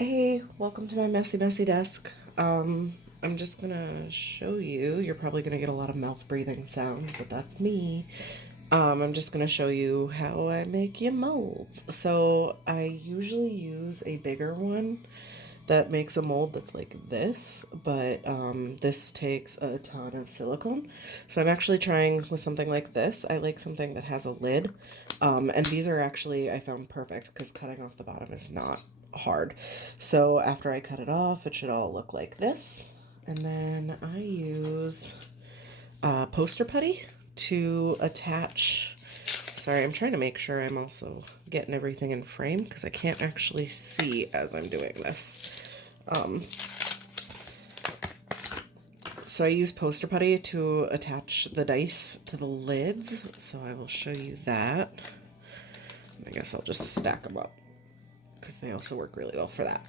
Hey, welcome to my messy desk. I'm just gonna show you. You're probably gonna get a lot of mouth breathing sounds, but that's me. I'm just gonna show you how I make your molds. So I usually use a bigger one that makes a mold that's like this, but this takes a ton of silicone. So I'm actually trying with something like this. I like something that has a lid, and these are actually I found perfect because cutting off the bottom is not hard. So after I cut it off, it should all look like this. And then I use poster putty to attach. Sorry, I'm trying to make sure I'm also getting everything in frame because I can't actually see as I'm doing this. So I use poster putty to attach the dice to the lids. So I will show you that. I guess I'll just stack them up because they also work really well for that.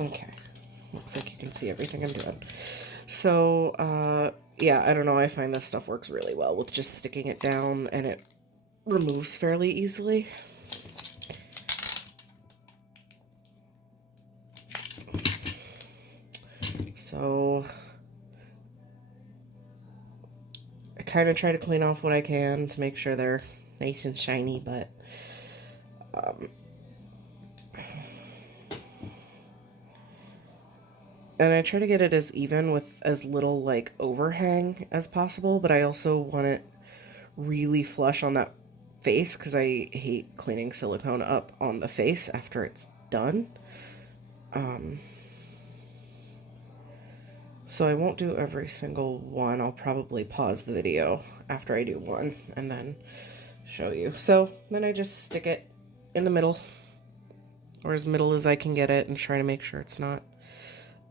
Okay, looks like you can see everything I'm doing. So, yeah, I don't know, I find this stuff works really well with just sticking it down and it removes fairly easily. So, I kind of try to clean off what I can to make sure they're nice and shiny, but and I try to get it as even with as little like overhang as possible, but I also want it really flush on that face because I hate cleaning silicone up on the face after it's done. So I won't do every single one. I'll probably pause the video after I do one and then show you. So then I just stick it in the middle, or as middle as I can get it, and try to make sure it's not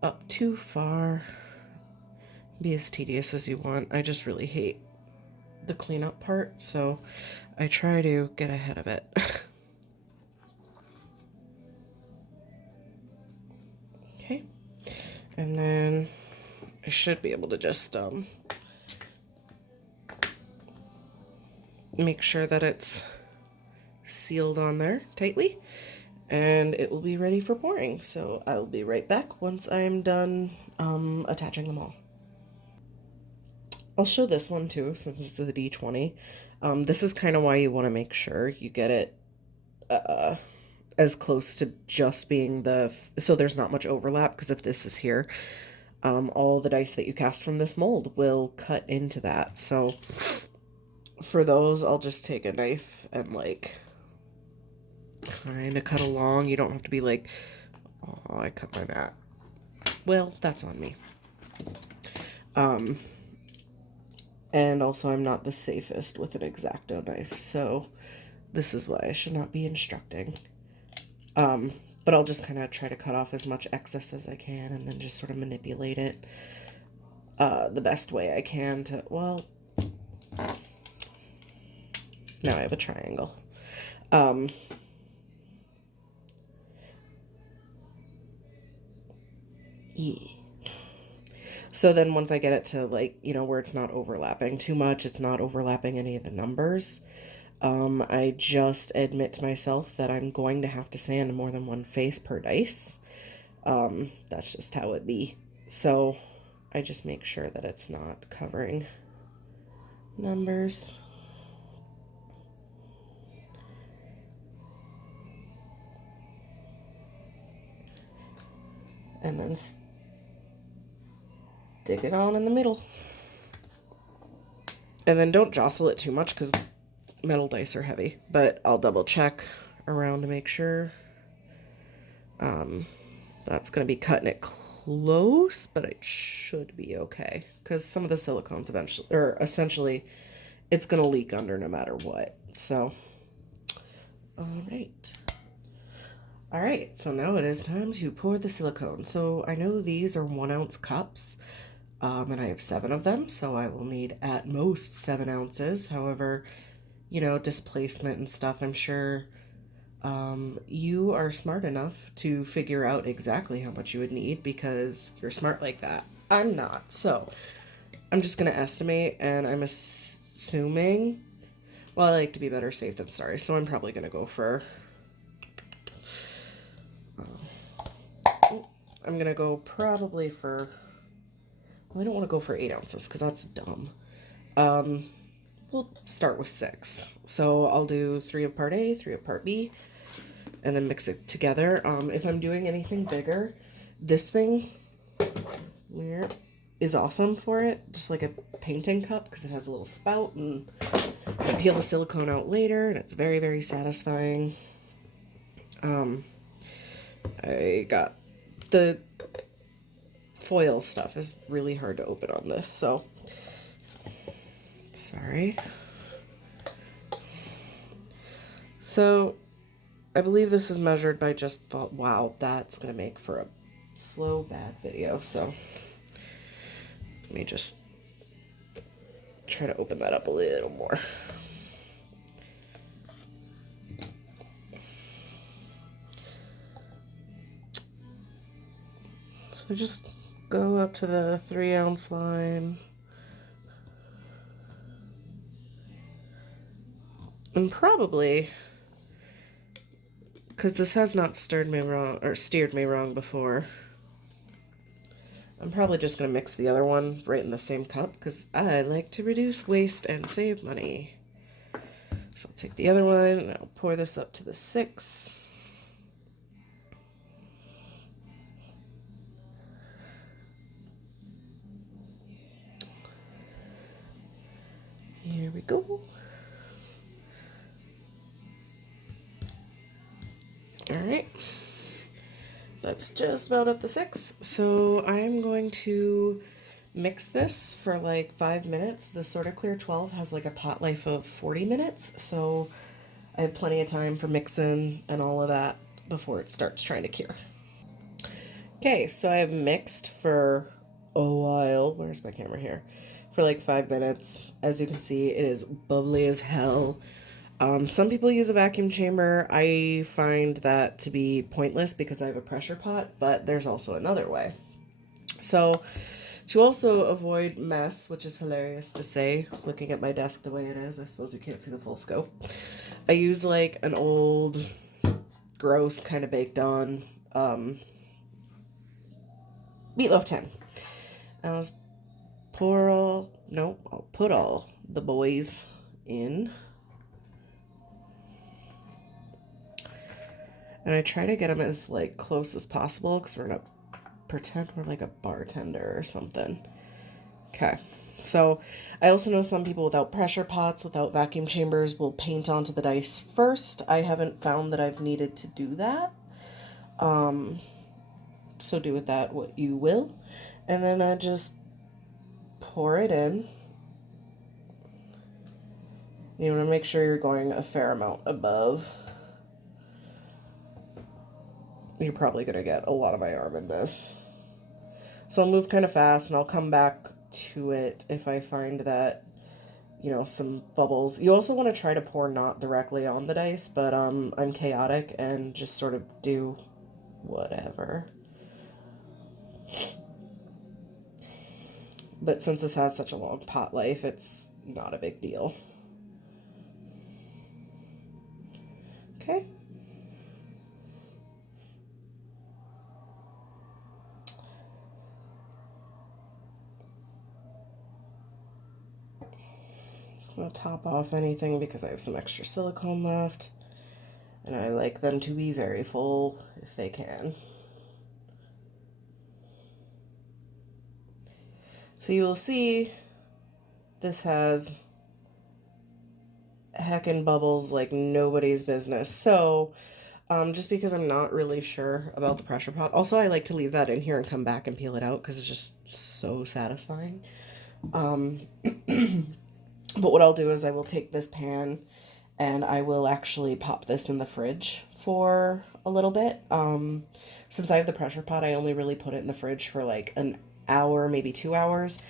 up too far. Be as tedious as you want. I just really hate the cleanup part, so I try to get ahead of it. Okay, and then I should be able to just make sure that it's sealed on there tightly, and it will be ready for pouring. So I'll be right back once I'm done attaching them all. I'll show this one too, since it's a D20. This is kind of why you want to make sure you get it as close to just being so there's not much overlap, because if this is here, all the dice that you cast from this mold will cut into that. So for those, I'll just take a knife and like kind of cut along. You don't have to be like, oh, I cut my mat. Well, that's on me. And also I'm not the safest with an X-Acto knife, so this is why I should not be instructing. But I'll just kind of try to cut off as much excess as I can and then just sort of manipulate it the best way I can to, well, now I have a triangle. Yeah. So then once I get it to like, where it's not overlapping too much, it's not overlapping any of the numbers, I just admit to myself that I'm going to have to sand more than one face per dice. That's just how it be. So I just make sure that it's not covering numbers. And then stick it on in the middle. And then don't jostle it too much because metal dice are heavy, but I'll double check around to make sure. That's going to be cutting it close, but it should be okay because some of the silicones eventually, or essentially, it's going to leak under no matter what. So, all right. All right, so now it is time to pour the silicone. So I know these are 1 ounce cups, and I have 7 of them, so I will need at most 7 ounces. However, displacement and stuff, I'm sure you are smart enough to figure out exactly how much you would need because you're smart like that. I'm not. So I'm just going to estimate, and I'm assuming, Well, I like to be better safe than sorry, so I'm probably going to go for... I'm going to go probably for... Well, I don't want to go for 8 ounces because that's dumb. We'll start with 6. So I'll do 3 of part A, 3 of part B, and then mix it together. If I'm doing anything bigger, this thing is awesome for it, just like a painting cup, because it has a little spout, and I peel the silicone out later, and it's very, very satisfying. I got the foil stuff is really hard to open on this, so sorry. So I believe this is measured by just, wow, that's gonna make for a slow bad video, so let me just try to open that up a little more. So just go up to the 3-ounce line. And probably, because this has not steered me wrong before, I'm probably just going to mix the other one right in the same cup, because I like to reduce waste and save money. So I'll take the other one, and I'll pour this up to the 6. Here we go. Alright. That's just about at the 6. So I'm going to mix this for like 5 minutes. The Sorta Clear 12 has like a pot life of 40 minutes. So I have plenty of time for mixing and all of that before it starts trying to cure. Okay, so I've mixed for a while. Where's my camera here? For like 5 minutes. As you can see, it is bubbly as hell. Some people use a vacuum chamber. I find that to be pointless because I have a pressure pot, but there's also another way. So, to also avoid mess, which is hilarious to say, looking at my desk the way it is, I suppose you can't see the full scope. I use like an old, gross, kind of baked on meatloaf tin. I'll put all the boys in. And I try to get them as like close as possible because we're gonna pretend we're like a bartender or something. Okay. So I also know some people without pressure pots, without vacuum chambers, will paint onto the dice first. I haven't found that I've needed to do that. So do with that what you will. And then I just pour it in. You want to make sure you're going a fair amount above. You're probably going to get a lot of my arm in this. So I'll move kind of fast and I'll come back to it if I find that, you know, some bubbles. You also want to try to pour not directly on the dice, but I'm chaotic and just sort of do whatever. But since this has such a long pot life, it's not a big deal. Okay. Just gonna top off anything because I have some extra silicone left. And I like them to be very full if they can. So you will see this has heckin' bubbles like nobody's business. So just because I'm not really sure about the pressure pot. Also, I like to leave that in here and come back and peel it out because it's just so satisfying. But what I'll do is I will take this pan and I will actually pop this in the fridge for a little bit. Since I have the pressure pot, I only really put it in the fridge for like an hour, maybe 2 hours.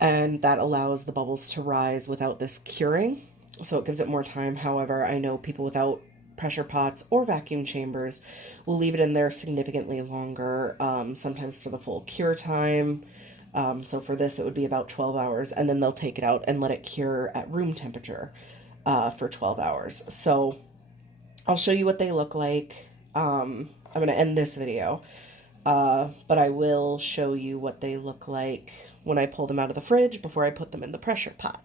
And that allows the bubbles to rise without this curing. So it gives it more time. However, I know people without pressure pots or vacuum chambers will leave it in there significantly longer, sometimes for the full cure time. So for this, it would be about 12 hours, and then they'll take it out and let it cure at room temperature. for 12 hours. So I'll show you what they look like. I'm going to end this video, but I will show you what they look like when I pull them out of the fridge before I put them in the pressure pot.